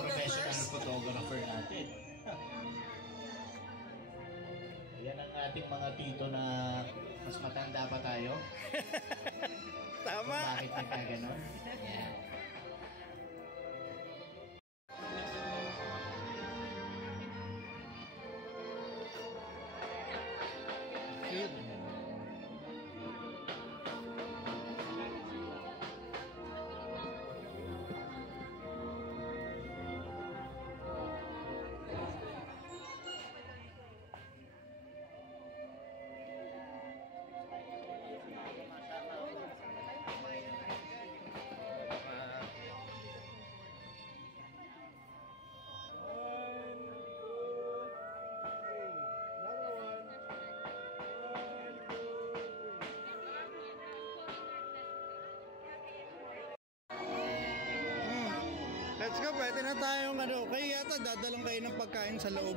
Professional photographer natin. Ayan ang ating mga tito na mas matanda pa tayo. Tama! Bakit nagkaganon? Yeah. Let's go, pwede na tayong ano. Kayo yata dadalong kayo ng pagkain sa loob.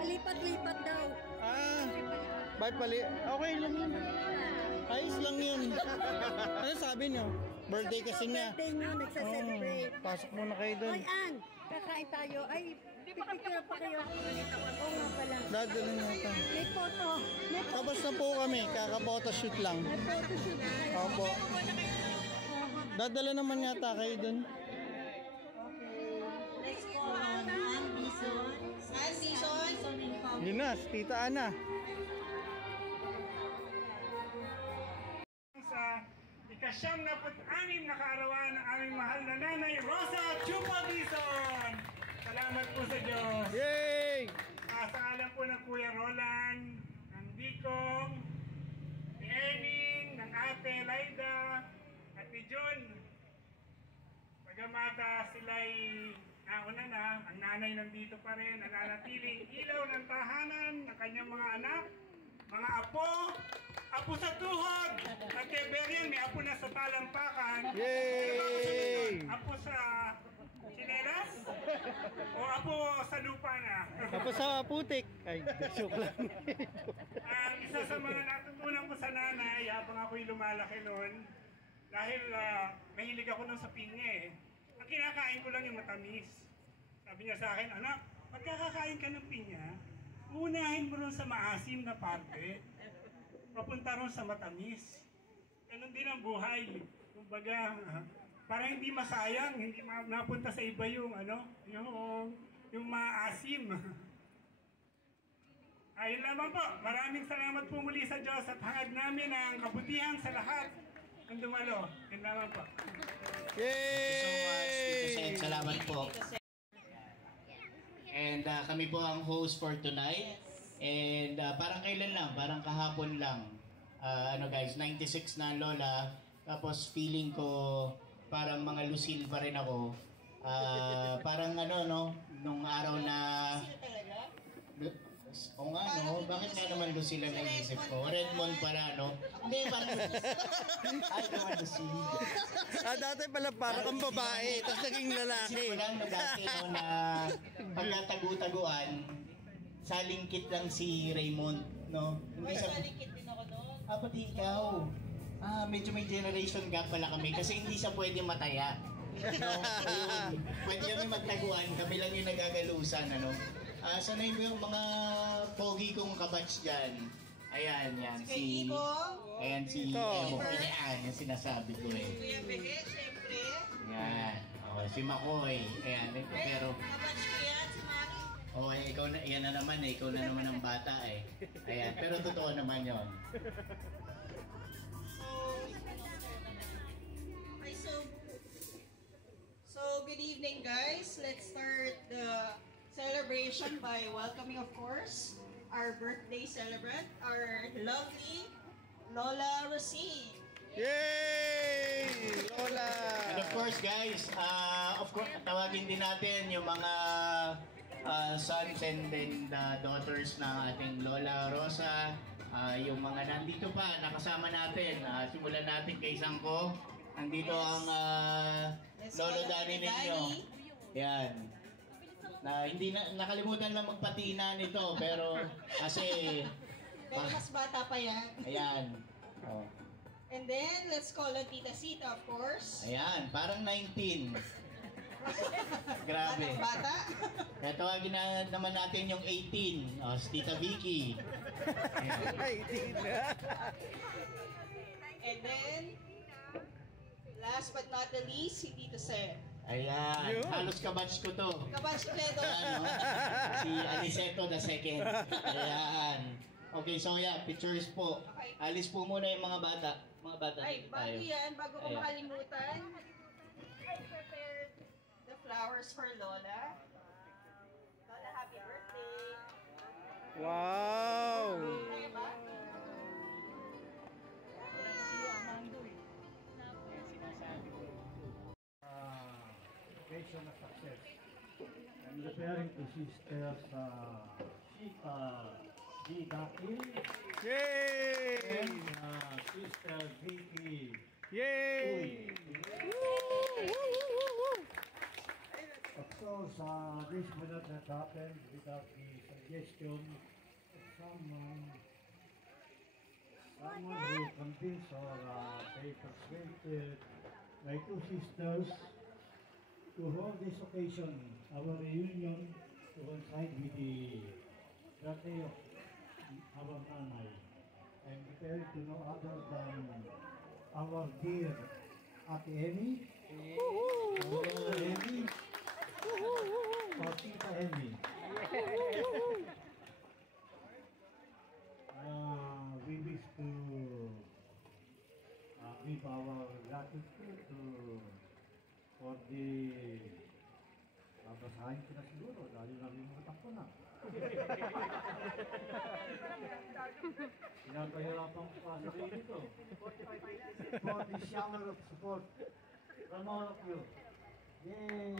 Palipat-lipat daw. Pali. Okay lang yun. Ayos lang yun. Ano sabi nyo? Birthday kasi niya. Birthday nyo, nagsaselebrate. Pasok muna kayo doon. Ay, Ann, kakain tayo. Ay, pipicture pa kayo. Oo nga pala. Dadalong natin. May photo. Tapos na po kami, kaka-photoshoot lang. May photoshoot na kayo. Opo. Dadala naman yata kayo doon. Yun na, Tita Ana. Sa ika-siyam-na-put-anim na kaarawan ng aming mahal na nanay, Rosa Chupa Dizon. Salamat po sa Diyos. Yay! Sa alam po ng Kuya Roland, ng Dikong, ni Ening, ng Ate Laida, at ni Jun. Pagamata sila'y nauna na, ang nanay nandito pa rin, nananatiling ilaw ng tahanan ng kanyang mga anak, mga apo sa tuhod, at kay Berian, may apo na sa talampakan. Yay! Apo sa chinelas? O apo sa lupa na? Tapos sa putik. Ay, joke lang. Isa sa mga natutunan ko sa nanay, habang ako'y lumalaki noon, dahil mahilig ako nun sa pinya eh. Ang kinakain ko lang yung matamis. Sabi niya sa akin, anak, pagkakakain ka ng pinya, unahin mo rin sa maasim na parte, papunta rin sa matamis. Ganun din ang buhay. Kumbaga, para hindi masayang, hindi napunta sa iba yung, yung maasim. Ayun lamang po. Maraming salamat po muli sa Diyos at hangad namin ang kabutihan sa lahat ng dumalo. Yun lamang po. Yay! Salamat po. And kami po ang host for tonight. And parang kailan lang, parang kahapon lang. Guys, 96 na ang lola. Tapos feeling ko parang mga Lucille pa rin ako. Parang nung araw na... O nga, no? Bakit nga naman Lucille ang naisip ko? Redmond pala, no? Hindi, parang... Ay, naman Lucille. Dati pala parang kang babae, tapos naging lalaki. Isip ko lang dati na pagkatagu-taguan, salingkit lang si Raymond, no? Hindi salingkit din ako doon. Pati ikaw. Medyo may generation gap pala kami kasi hindi siya pwede mataya. No? Ayun, pwede kami magtaguan, kami lang yung nagagalusan, ano? Sana yung mga pogi kong kabatch dyan. Ayan, yan. Ayan, si Emo. Ayan, yung sinasabi ko eh. Kuya Behe, syempre. Yan. Okay, si Makoy. Ayan, pero... Kabatch ko yan, si Maki. Okay, ikaw na, yan na naman eh. Ikaw na naman ang bata eh. Ayan, pero totoo naman yun. So, good evening guys. Let's start the celebration by welcoming, of course, our birthday celebrant, our lovely Lola Rosine. Yay! Lola! And of course guys, tawagin din natin yung mga sons and then the daughters ng ating Lola Rosa. Yung mga nandito pa, nakasama natin. Simulan natin kay Sangko. Nandito ang Lolo Danny ninyo. Yan. Hindi nakalimutan lang magpatina nito, pero kasi... Pero mas bata pa yan. Ayan. Oh. And then, let's call on Tita Sita, of course. Ayan, parang 19. Grabe. Bata. Kaya tawagin na naman natin yung 18. Si Tita Vicky. 18 na. And then, last but not the least, si Tito Sir. Ayan, halos kabatch ko to. Kabatch ko ito. Ayan, si Aniceto the second. Ayan. Okay, so yeah, pictures po. Okay. Alis po muna yung mga bata. Mga bata Ay, dito bago tayo. yan, bago ko Ayan. makalimutan, I prepared the flowers for Lola. Lola, happy birthday. Wow! Kaya ba? Occasion of success. I'm referring to sisters Shita G. Dakil Yay! and sister Vicky. Yay! Of course, this would not have happened without the suggestion of someone who convinced or they persuaded my two sisters to hold this occasion, our reunion, to coincide with the birthday of our nanay. I'm prepared to no other than our dear Ate Emmy, our Emmy, or Tita Emmy. We wish to give our gratitude for the babasahin ko na siguro dahil nalimutan ko na. Pinapahirapan ko pa sa sarili ko. For the shower of support from all of you. Yay!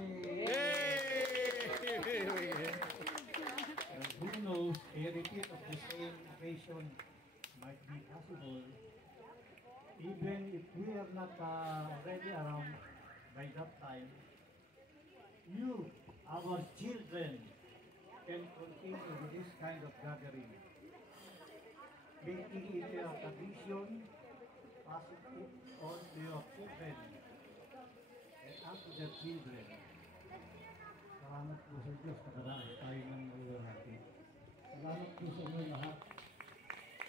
And who knows, a repeat of the same occasion might be possible even if we are not already around by that time. You, our children, can continue with this kind of gathering, making it a tradition, positive on your children and after their children. Salamat po sa Diyos, nakaranas tayo ng lalaki. Salamat po sa inyo lahat.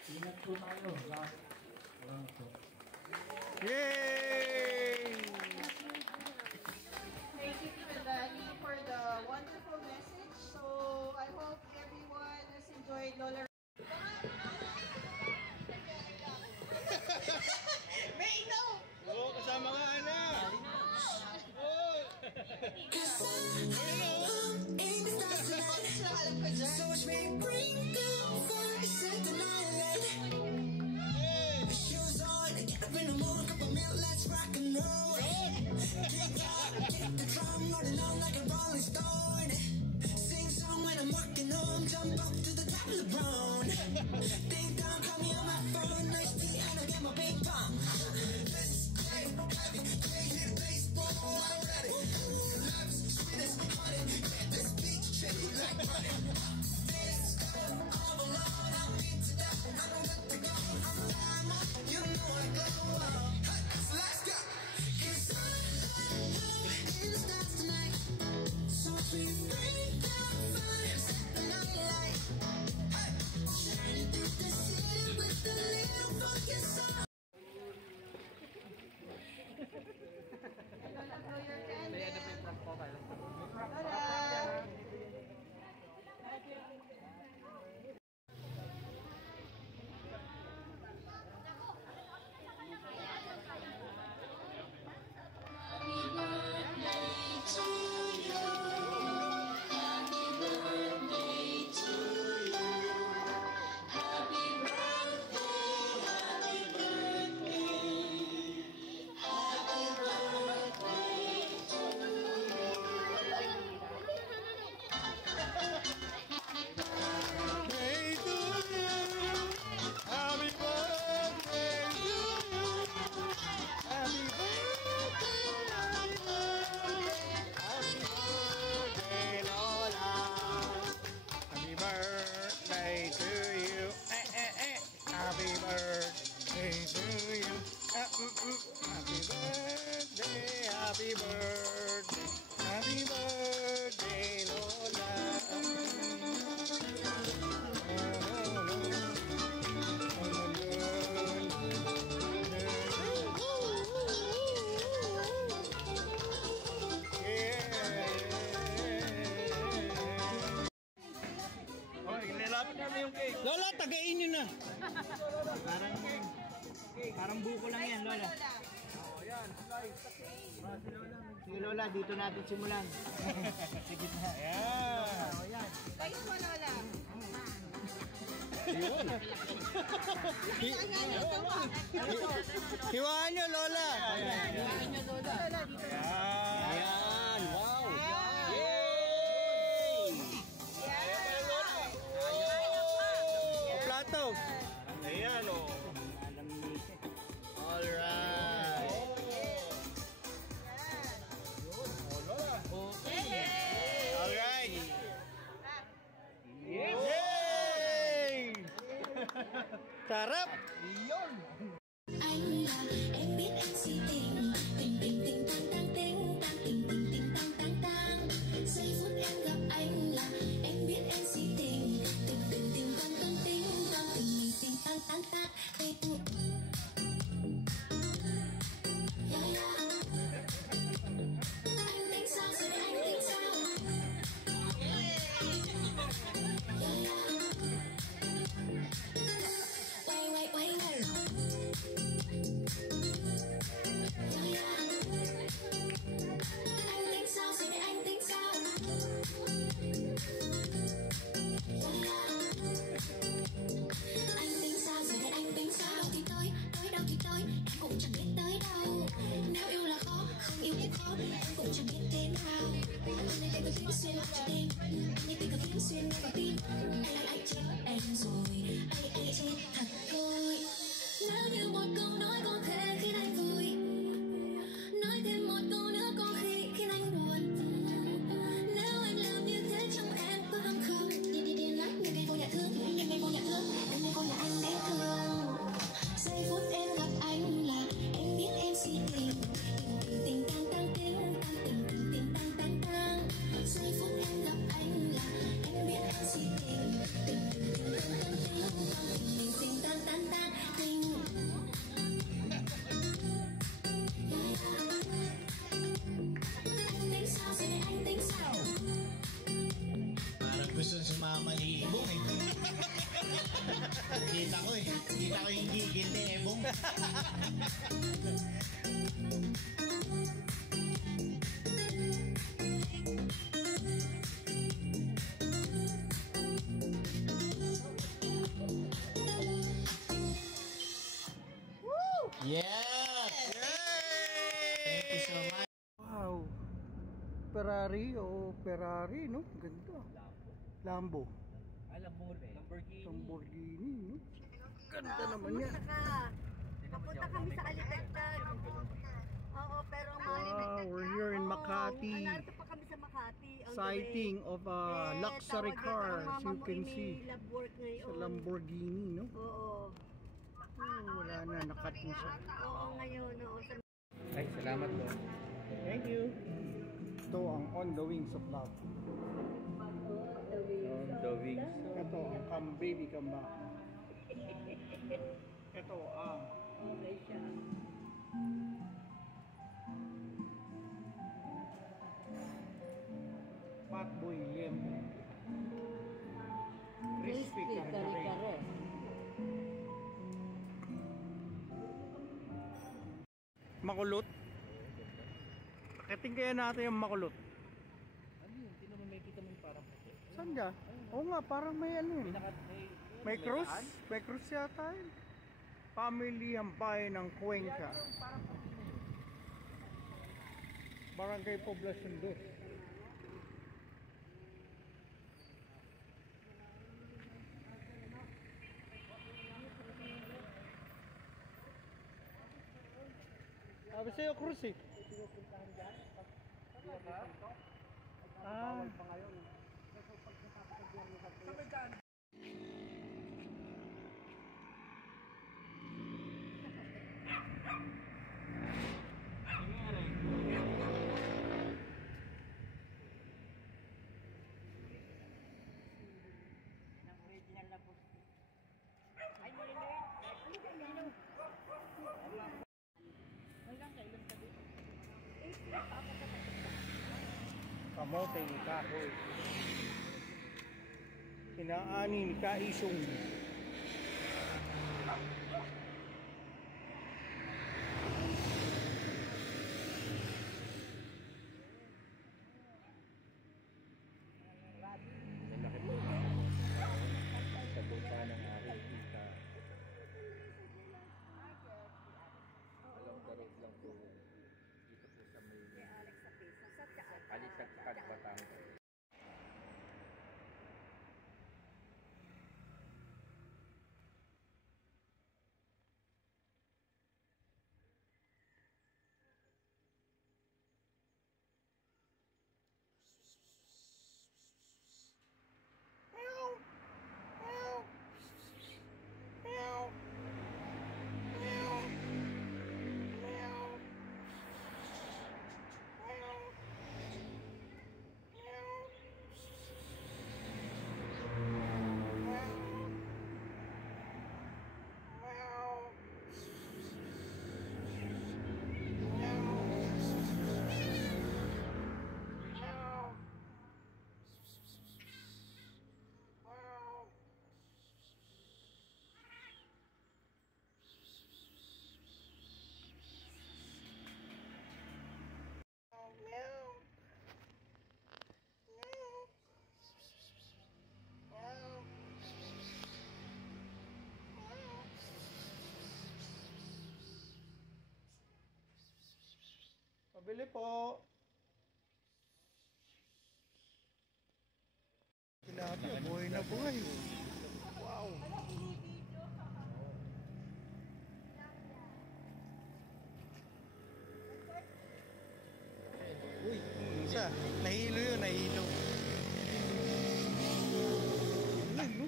Ingat po tayo lahat. Salamat po. Yay! Thank you, Tita Dani, for the wonderful message. So, I hope everyone has enjoyed Lola. May no! Oo, kasama ka, Ana! Alam ko dyan. Lola, tagain nyo na. Parang buko lang yan, Lola. Sige, Lola, dito natin simulan. Sige na. Ayan. Guys mo, Lola. Hiwaan nyo, Lola. Ayan. Wow. Plato. Ayan, o. Alright. Alright. Yay! Sarap. Anh là em biết anh si tình tình tình tình tang tang tình tang tình tình tình tang tang tang giây phút em gặp anh là em biết em si tình tình tình tình tang tang tình tang tình tình tình tang tang tang tình yeah yeah anh tính sao rồi đấy anh tính sao yeah yeah quay quay quay quay anh tính sao rồi đấy anh tính sao anh tính sao rồi đấy anh tính sao thì tới đâu thì tới em cũng chẳng biết tới đâu nếu yêu là khó không yêu cũng khó em cũng chẳng biết thế nào hôm nay tay tôi tiếng xuyên trong đêm như tình cờ tiếng xuyên vào tim anh chết em rồi anh chết thật thôi nếu như một câu nói có thể khiến anh vui nói thêm một câu nữa có khi khiến anh buồn nếu anh làm như thế trong em có hâm không đi lắm nhưng em vô nhà thương em vô nhà thương em vô nhà anh để thương giây phút em gặp anh là em biết em si tình tình tình tang tang tình tang tình tình tình tang tang tang giây phút em gặp anh là em biết em si tình tình tình tình tình tang tang tang tình anh tính sao rồi này anh tính sao Parang gusto sumama ni Ebong eh. Kita ko yung gigil ni Ebong. Yes! Thank you so much. Wow. Ferrari o Ferrari, no? Ganda. Lambo. Lamborghini, no? Ganda naman yan. Papunta kami sa Alipetag. Oo, pero ang Wow, we're here in Makati. Nandito pa kami sa Makati. Sighting of a luxury car, as you can see. Sa Lamborghini, no? Oo. Wala na, nakat na siya. Oo, ngayon. Oo. Ay, salamat po. Thank you. Ito ang On the Wings of Love. On the Wings. Ito ang Come Baby Come Back. Ito ang Fatboy Lembo. Crispy Kare-Kare. Makulot. Pakiting kaya natin yung makulot. Ano yun? Hindi naman may kita mo parang puti. Saan ka? Oo nga, parang may ano yun. May cross? May cross yata yun. Family Hampay ng Cuenca. Barangay Poblacion 2. Sabi sa'yo, cruise eh. Ah. Kamote kahoy. Inaani ni Kaisong. Pabili po. Tilapia, buhay na buhay. Wow. Uy, isa. Nahilo yun, nahilo. Ilag, no?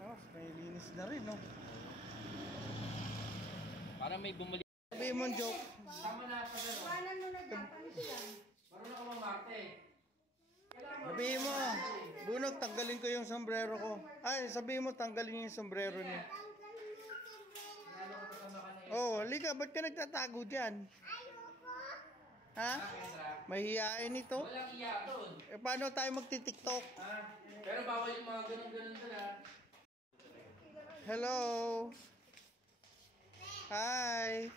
Tapos, may linis na rin, no? Para may bumalik. Sabihin mo joke. Tama na sa gano'n. Paano nung nagpapalit yan? Marunong ka mamarte. Sabihin mo, Bunog, tanggalin ko yung sombrero ko. Ay, sabihin mo, tanggalin yung sombrero niya. Oh, halika, ba't ka nagtatago dyan? Ha? Mahihain ito? Walang iya doon. Eh, paano tayo magti-tiktok? Pero bawal yung mga ganun-ganun doon ha. Hello? Hi!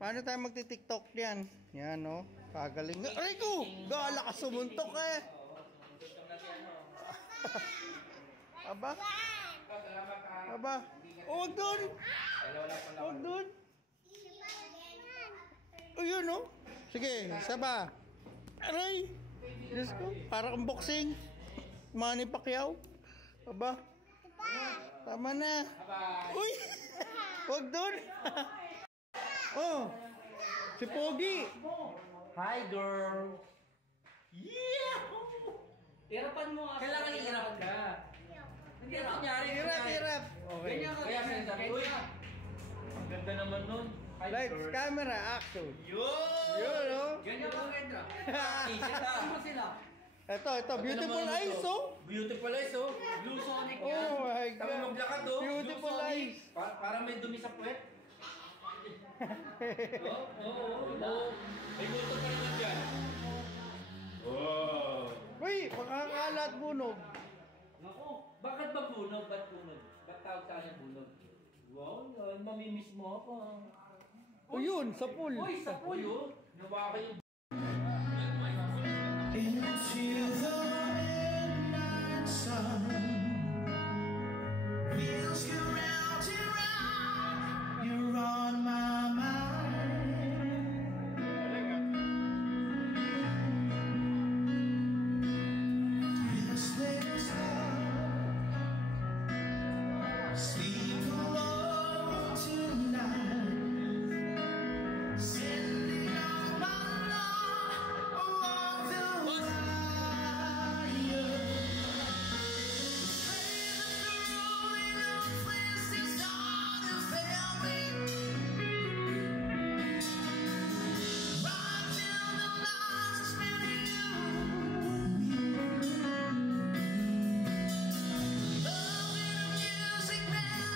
Paano tayo magti-tiktok yan? Yan, no? Kagaling. Aray ko! Gala ka sumuntok eh! Aba? Aba? Oh, wag doon! Wag doon! Oh, yun, no? Sige, isa pa. Aray! Diyos ko, parang boxing. Manny Pacquiao. Aba? Tama na. Uy! Wag doon! Oh! Si Pogi! Hi girl! Yeah! Hirapan mo nga. Kailangan ihirap ka. Hindi na nangyari. Hirap! Okay. Kaya sinasabi, uy! Ang ganda naman nun. Hi Lights, girl. camera, action! Yun! Yun, no? Ganyan ba, Kendra? Ano sila? Ito, beautiful eyes, oh! Beautiful eyes, oh! Blue Sonic yan. Oh my God! Tama maglakad, oh! Beautiful Blue Sonic. eyes! Parang may dumi sa puwet. Oo. May luto pa naman dyan. Oh! Uy, pakakalat bunog. Naku, bakit ba bunog? Ba't bunog? Ba't tawag sa kanya bunog? Wow, yan, mamimiss mo ako. O yun, sa pool. Uy, sa pool yun. Nawa kayo. Into the midnight sun, wheels go round and round, you're on my mind. Yes, there's love, sleep alone tonight, sending all my love along the music man.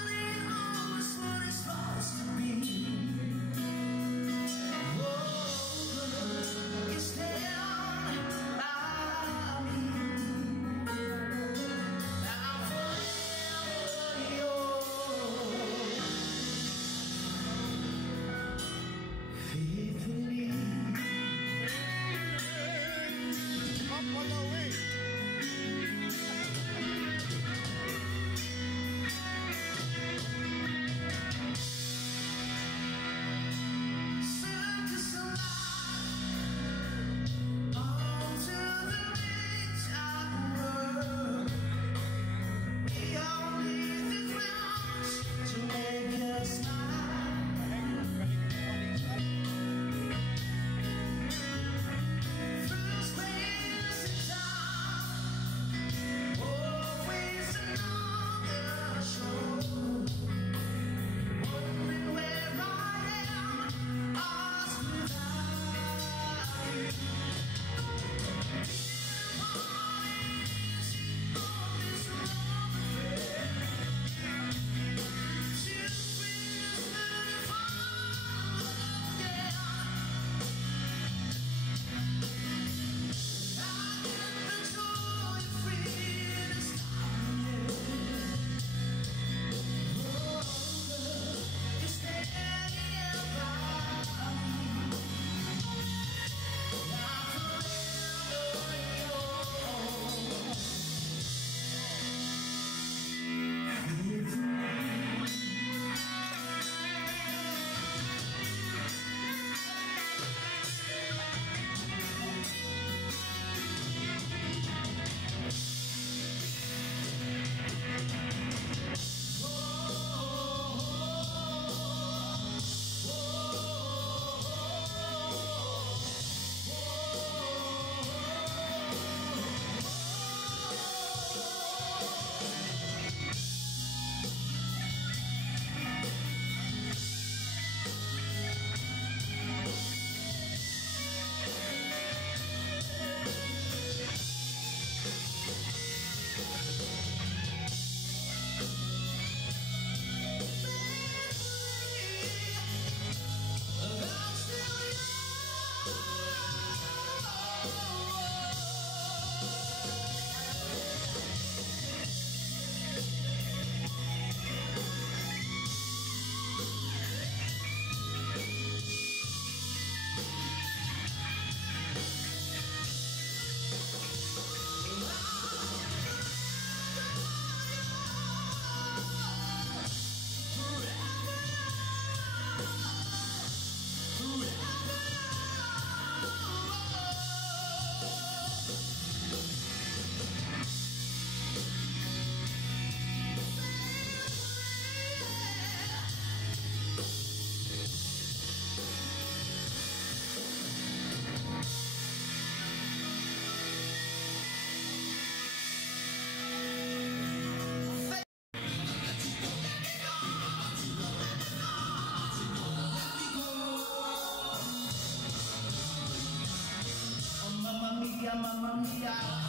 mamma mia.